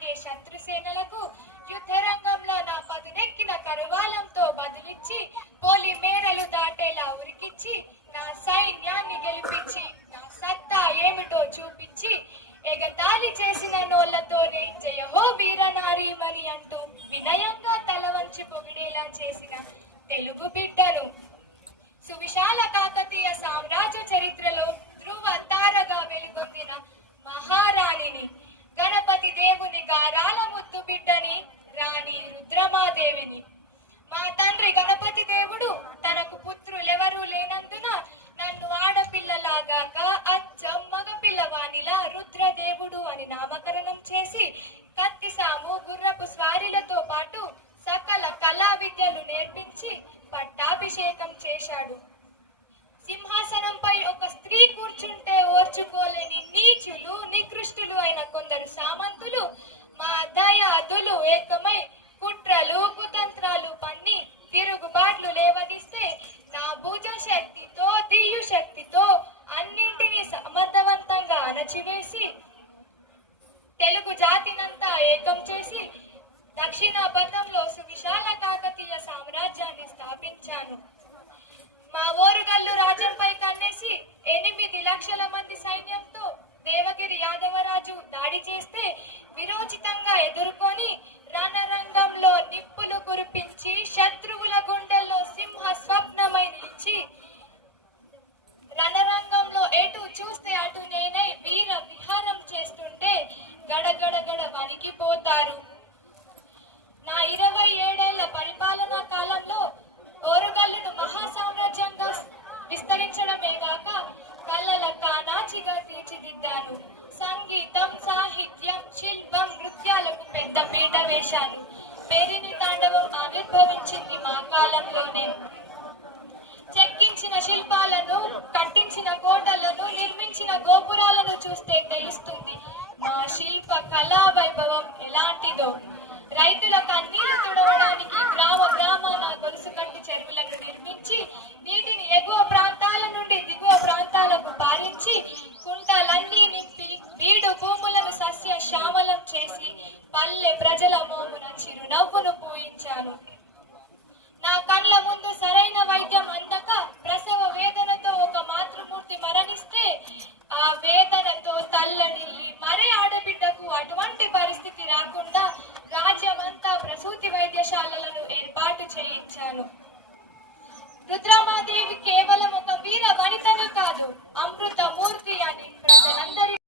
సాగే శత్రుసేనలకు యుద్ధరంగంలో నా పదునెక్కిన కరువాలంతో బదులిచ్చి పోలి మేరలు దాటేలా ఉరికిచ్చి నా సైన్యాన్ని గెలిపించి నా సత్తా ఏమిటో చూపించి ఎగతాళి చేసిన నోళ్లతోనే జయహో వీరనారీమణి అంటూ వినయంగా తల వంచి పొగిడేలా చేసిన తెలుగు బిడ్డను. సువిశాల కాకతీయ సామ్రాజ్య చరిత్రలో ధ్రువ తారగా వెలుగొందిన మహారాణిని, గణపతి దేవుని గారాల ముద్దు బిడ్డని, రాణి రుద్రమాదేవిని. మా తండ్రి గణపతి దేవుడు తనకు పుత్రులెవరూ లేనందున నన్ను ఆడపిల్లలాగాక అచ్చం మగపిల్లవానిలా రుద్రదేవుడు అని నామకరణం చేసి కత్తిసాము గుర్రపు స్వారీలతో పాటు సకల కళా విద్యలు నేర్పించి పట్టాభిషేకం చేశాడు. సింహాసనంపై ఒక స్త్రీ కూర్చుంటే ఓర్చుకోలేని నీచులు నికృష్టులు అయిన కొందరు సామంతులు మా దయాదులు ఏకమై కుట్రలు కుతంత్రాలు పన్ని తిరుగుబాట్లు లేవదీస్తే నా భుజ శక్తితో దియు శక్తితో అన్నింటినీ సమర్థవంతంగా అణచివేసి తెలుగు జాతినంతా ఏకం చేసి దక్షిణాపథంలో సువిశాల కాకతీయ సామ్రాజ్యాన్ని స్థాపించాను. మా ఓరుగల్లు రాజ్యంపై కన్నేసి 8 లక్షల మంది సైన్యంతో దేవగిరి యాదవరాజు దాడి చేస్తే విరోచితంగా ఎదుర్కొని రణరంగంలో నిప్పులు కురిపించి శత్రువుల గుండెల్లో సింహ స్వప్నమై నిలిచి రణరంగంలో ఎటు చూస్తే అటు నేనై వీర విహారం చేస్తుంటే గడగడగడ వణికిపోతారు. నా 27 ఏళ్ల పరిపాలనా కాలంలో ఓరుగల్లును మహాసామ్రాజ్యంగా విస్తరించడమే గాక కళల కానాచిగా తీర్చిదిద్దాను. సంగీతం, సాహిత్యం, శిల్పం, నృత్యాలకు పెద్ద పీట వేశాను. పేరిని తాండవం ఆవిర్భవించింది మా కాలంలోనే. చెక్కించిన శిల్పాలను, కట్టించిన కోటలను, నిర్మించిన గోపురాలను చూస్తే తెలుస్తుంది మా శిల్ప కళా వైభవం ఎలాంటిదో. రైతుల